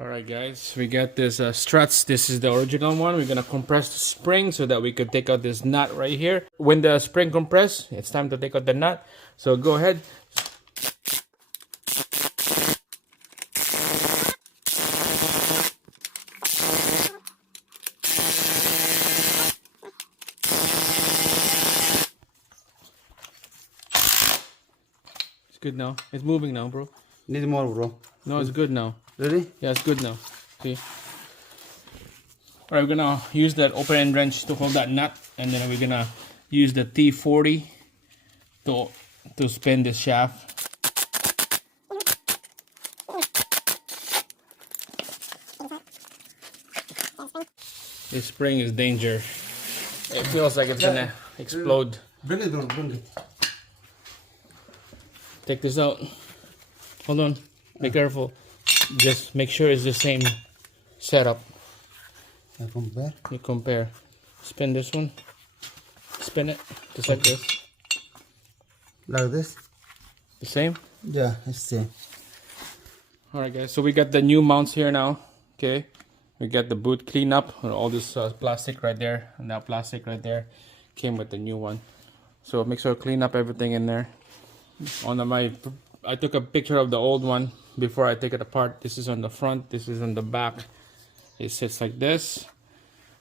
Alright guys, we got this struts. This is the original one. We're gonna compress the spring so that we could take out this nut right here. When the spring compress, it's time to take out the nut. So go ahead. It's good now. It's moving now, bro. Need more, bro. No, it's good now. Really? Yeah, it's good now. See? Alright, we're gonna use that open end wrench to hold that nut, and then we're gonna use the T40 to spin this shaft. This spring is danger. It feels like it's gonna explode. Bring it, bro. Bring it. Take this out. Hold on. Be careful. Just make sure it's the same setup. I compare. You compare. Spin this one. Spin it just like this. Like this? The same? Yeah, it's same. Alright guys, so we got the new mounts here now. Okay. We got the boot clean up and all this plastic right there. And that plastic right there came with the new one. So make sure to clean up everything in there. I took a picture of the old one before I take it apart. This is on the front, this is on the back. It sits like this,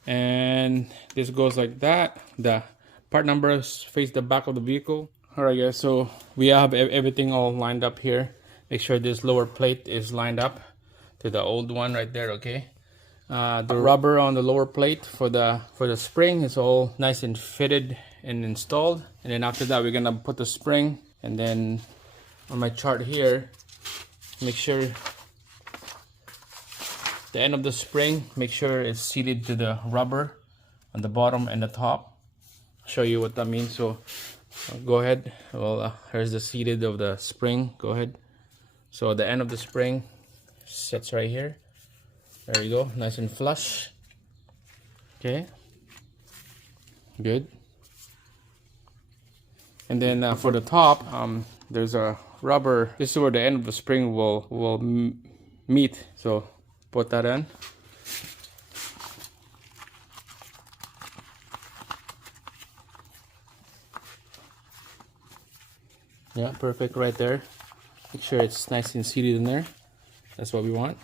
and this goes like that. The part numbers face the back of the vehicle. Alright guys, so we have everything all lined up here. Make sure this lower plate is lined up to the old one right there. Okay, the rubber on the lower plate for the spring is all nice and fitted and installed. And then after that, we're gonna put the spring, and then on my chart here, make sure the end of the spring, make sure it's seated to the rubber on the bottom and the top. I'll show you what that means. So go ahead. Well, here's the seated of the spring. Go ahead. So the end of the spring sits right here. There you go, nice and flush. Okay, good. And then for the top, there's a rubber. This is where the end of the spring will meet. So put that in. Yeah, perfect right there. Make sure it's nice and seated in there. That's what we want.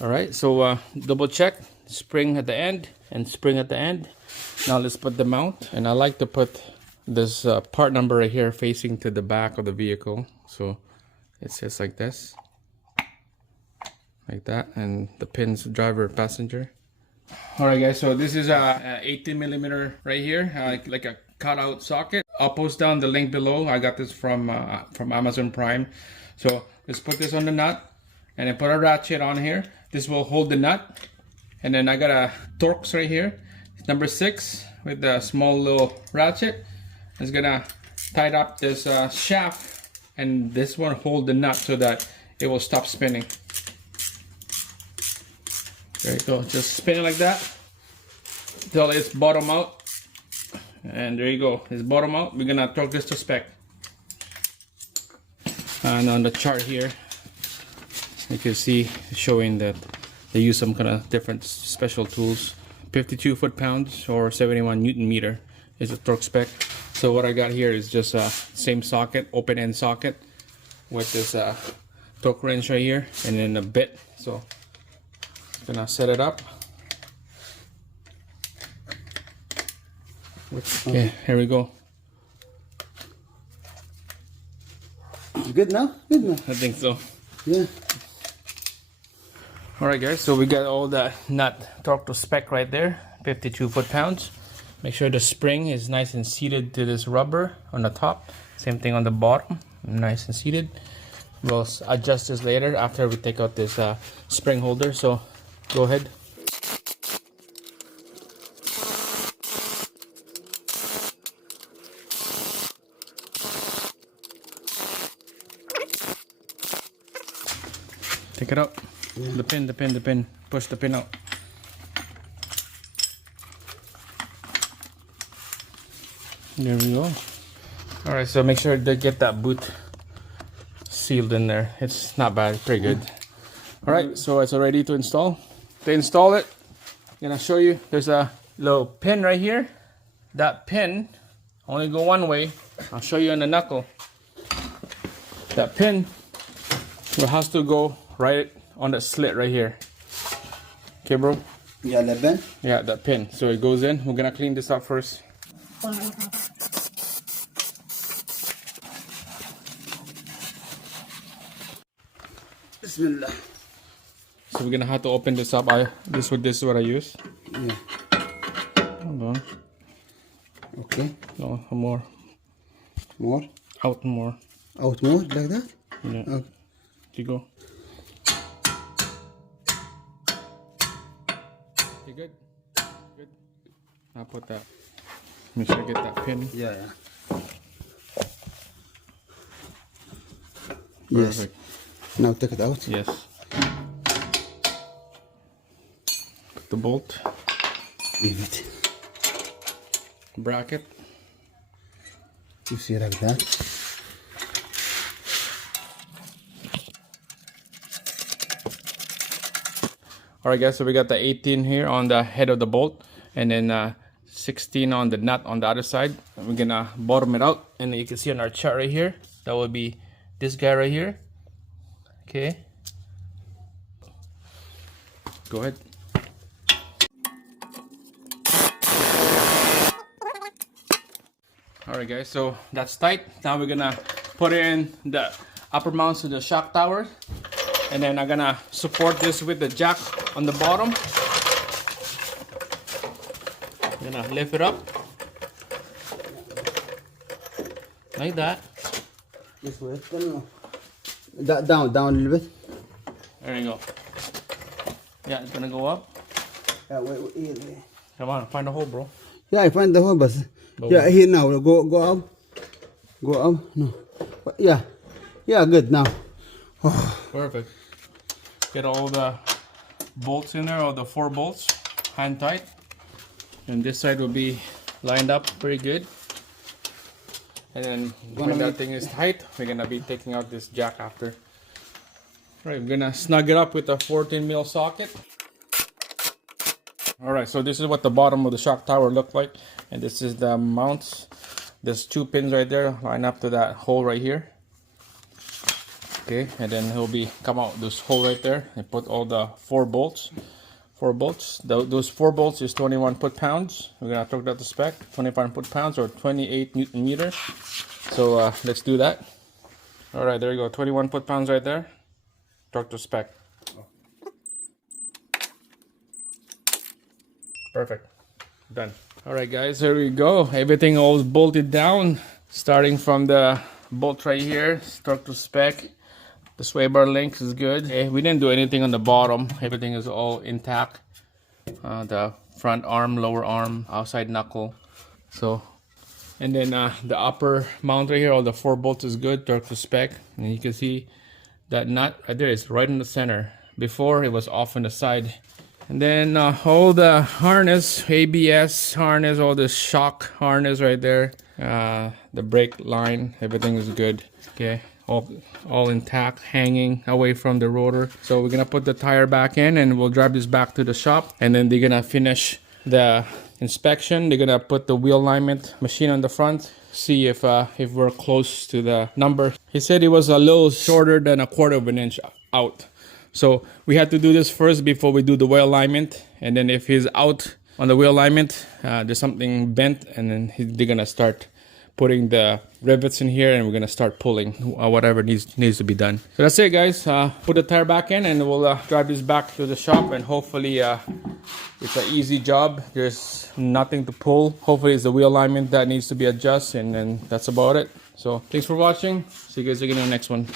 All right, so double check spring at the end and spring at the end. Now let's put the mount, and I like to put this part number right here facing to the back of the vehicle, so it sits like this, like that, and the pins driver, passenger. All right guys, so this is a 18mm right here, like a cutout socket. I'll post down the link below. I got this from Amazon Prime. So let's put this on the nut, and then put a ratchet on here. This will hold the nut, and then I got a Torx right here. It's number 6 with the small little ratchet. It's gonna tight up this shaft, and this one hold the nut so that it will stop spinning. There you go, just spin it like that until it's bottom out, and there you go, it's bottom out. We're gonna torque this to spec. And on the chart here, you can see showing that they use some kind of different special tools. 52 foot-pounds or 71 Newton meter is a torque spec. So what I got here is just a same socket, open end socket with this torque wrench right here, and then a bit. So I'm gonna set it up. Okay, here we go. Good now? Good now. I think so. Yeah. Alright guys, so we got all the nut torque to spec right there, 52 foot-pounds. Make sure the spring is nice and seated to this rubber on the top. Same thing on the bottom, nice and seated. We'll adjust this later after we take out this spring holder. So go ahead. Take it out. Yeah. The pin. Push the pin out. There we go. Alright, so make sure to get that boot sealed in there. It's not bad, it's pretty good. All right, so it's ready to install. To install it, I'm gonna show you. There's a little pin right here. That pin only go one way. I'll show you on the knuckle. That pin has to go right on that slit right here. Okay, bro? Yeah, the bend. Yeah, that pin. So it goes in. We're gonna clean this up first. Bismillah. So we're gonna have to open this up. This is what I use. Yeah. Hold on. Okay. No, more. More. Out more. Out more like that. Yeah. Okay. You go. You good? Good. I'll put that. Make sure I get that pin. Yeah, yeah. Yes. Perfect. Now take it out. Yes. Put the bolt. Leave it. Bracket. You see like that. Alright guys, so we got the 18 here on the head of the bolt, and then 16 on the nut on the other side. And we're gonna bottom it out, and you can see on our chart right here, that will be this guy right here. Okay. Go ahead. Alright guys, so that's tight. Now we're gonna put it in the upper mounts of the shock tower, and then I'm gonna support this with the jack on the bottom. Gonna lift it up like that. This way. No. Down a little bit. There you go. Yeah, it's gonna go up. Yeah, wait. Come on, find a hole, bro. Yeah, I find the hole, but yeah, here now. Go up. Go up. No. Yeah. Yeah, good now. Oh. Perfect. Get all the bolts in there, all the 4 bolts, hand tight. And this side will be lined up pretty good. And then when that thing is tight, we're gonna be taking out this jack after. Right, we're gonna snug it up with a 14mm socket. Alright, so this is what the bottom of the shock tower looked like. And this is the mounts. There's 2 pins right there, line up to that hole right here. Okay, and then he'll be come out this hole right there and put all the 4 bolts. 4 bolts. Those 4 bolts is 21 foot-pounds. We're gonna talk about the spec. 25 foot-pounds or 28 Newton meters. So let's do that. All right, there you go. 21 foot-pounds right there. Talk to spec. Perfect. Done. All right, guys. There we go. Everything all bolted down, starting from the bolt right here. Talk to spec. The sway bar length is good. Okay, we didn't do anything on the bottom. Everything is all intact. The front arm, lower arm, outside knuckle. So, and then the upper mount right here, all the 4 bolts is good. Torque to spec. And you can see that nut right there is right in the center. Before it was off on the side. And then all the harness, ABS harness, all the shock harness right there. The brake line, everything is good. Okay. All intact, hanging away from the rotor. So we're gonna put the tire back in, and we'll drive this back to the shop, and then they're gonna finish the inspection. They're gonna put the wheel alignment machine on the front, see if we're close to the number. He said it was a little shorter than a 1/4 of an inch out. So we had to do this first before we do the wheel alignment, and then if he's out on the wheel alignment, there's something bent, and then they're gonna start putting the rivets in here, and we're gonna start pulling whatever needs to be done. So that's it, guys. Put the tire back in, and we'll drive this back to the shop, and hopefully it's an easy job. There's nothing to pull. Hopefully it's the wheel alignment that needs to be adjusted, and then that's about it. So thanks for watching. See you guys again in the next one.